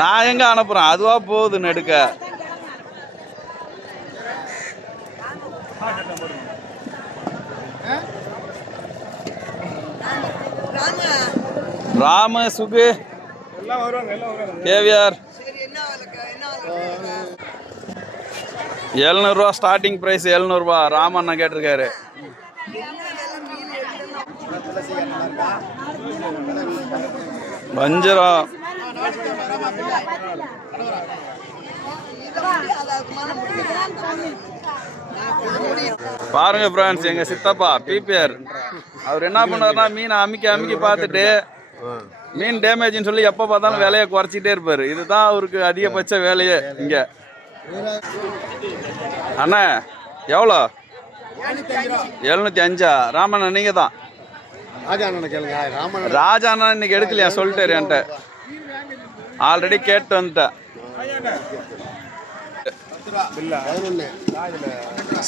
நான் எங்க அனுப்புறேன், அதுவா போகுது நெடுக்க. ராம சுகு கேவியார் 700 ரூபா ஸ்டார்டிங் பிரைஸ். 700 ரூபா ராமண்ணா கேட்டிருக்காரு. வஞ்சரம் பாருங்க ஃப்ரெண்ட்ஸ், எங்க சித்தப்பா பிபிஆர் அவர் என்ன பண்ணுவாருன்னா மீனை அமுக்கி அமுக்கி பார்த்துட்டு மீன் டேமேஜ்னு சொல்லி எப்போ பார்த்தாலும் விலையை குறைச்சிட்டே இருப்பாரு. இதுதான் அவருக்கு அதிகபட்ச வேலையே இங்க. அண்ணா எவ்வளோ? 705. ராமண்ணா நீங்க தான். ராஜா அண்ணா இன்னைக்கு எடுக்கலையா சொல்லிட்டாரு என்கிட்ட. ஆல்ரெடி கேட்டு வந்துட்டேன்.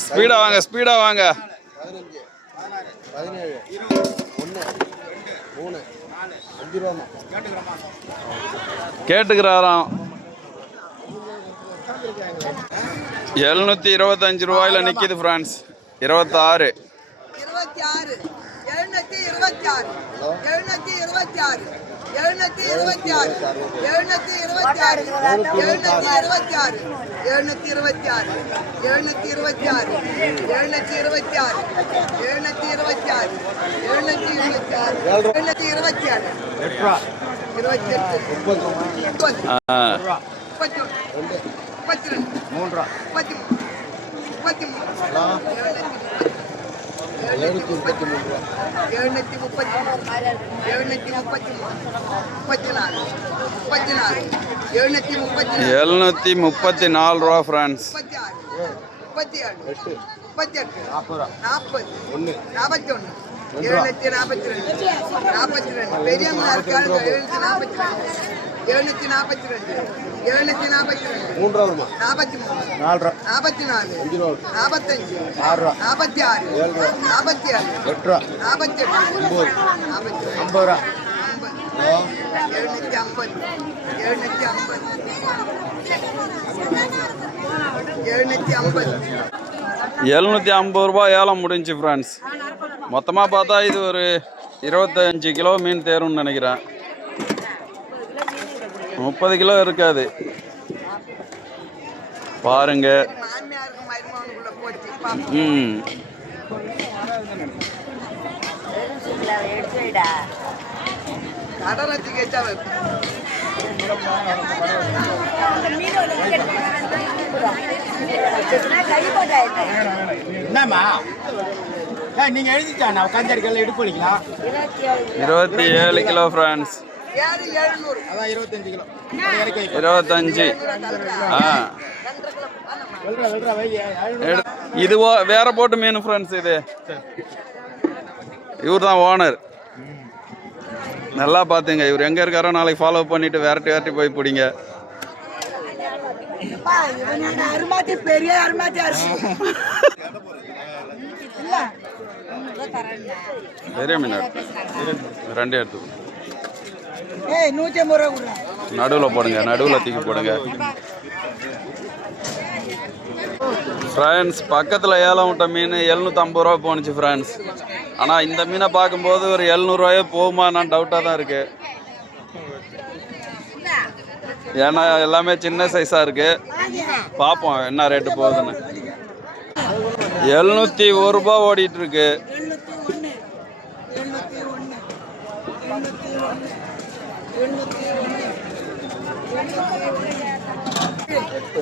ஸ்பீடா வாங்க, ஸ்பீடா வாங்க. கேட்டுக்கிறாராம். 725 ரூபாயில நிக்குது ஃப்ரெண்ட்ஸ். 26 734 ரூபா ஃப்ரெண்ட்ஸ். 750 ரூபாய் ஏலம் முடிஞ்சு ஃப்ரெண்ட்ஸ். மொத்தமாக பார்த்தா இது ஒரு 25 கிலோ மீன் தேரும்னு நினைக்கிறேன். 30 கிலோ இருக்காது பாருங்க. என்னம்மா நீங்க எழுதிட்டா நான் கஞ்சாடிக்கல்ல எடுப்பு பண்ணிக்கலாம். 27 கிலோ ஃப்ரெண்ட்ஸ். அதான் 25 கிலோ. 25. இது வேற போட்டு மீன் ஃப்ரெண்ட்ஸ். இது இவர் தான் ஓனர். நல்லா பாத்துங்க. இவர் எங்க இருக்காரோ நாளைக்கு ஃபாலோ பண்ணிட்டு விரட்டி விரட்டி போய் பிடிங்க. பெரிய மீன் 2 எடுத்து நடுவில் போடுங்க, நடுவில் தூக்கி போடுங்க ஃப்ரெண்ட்ஸ். பக்கத்தில் ஏலம் விட்ட மீன் 750 ரூபா போணுச்சு ஃப்ரெண்ட்ஸ். ஆனால் இந்த மீனை பார்க்கும்போது ஒரு 700 ரூபாயே போகுமா நான் டவுட்டாக தான் இருக்கு. ஏன்னா எல்லாமே சின்ன சைஸாக இருக்கு. பார்ப்போம் என்ன ரேட்டு போகுதுன்னு. 701 ரூபா ஓடிட்டு இருக்கு.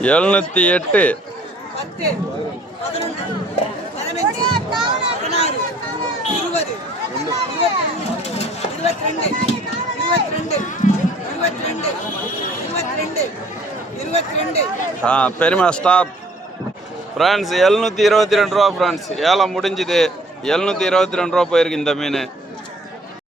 708. பெருமா ஸ்டாப் ஃப்ரெண்ட்ஸ். 722 ரூபா ஃப்ரெண்ட்ஸ். ஏலம் முடிஞ்சுது. 722 ரூபா போயிருக்கு இந்த மீன்.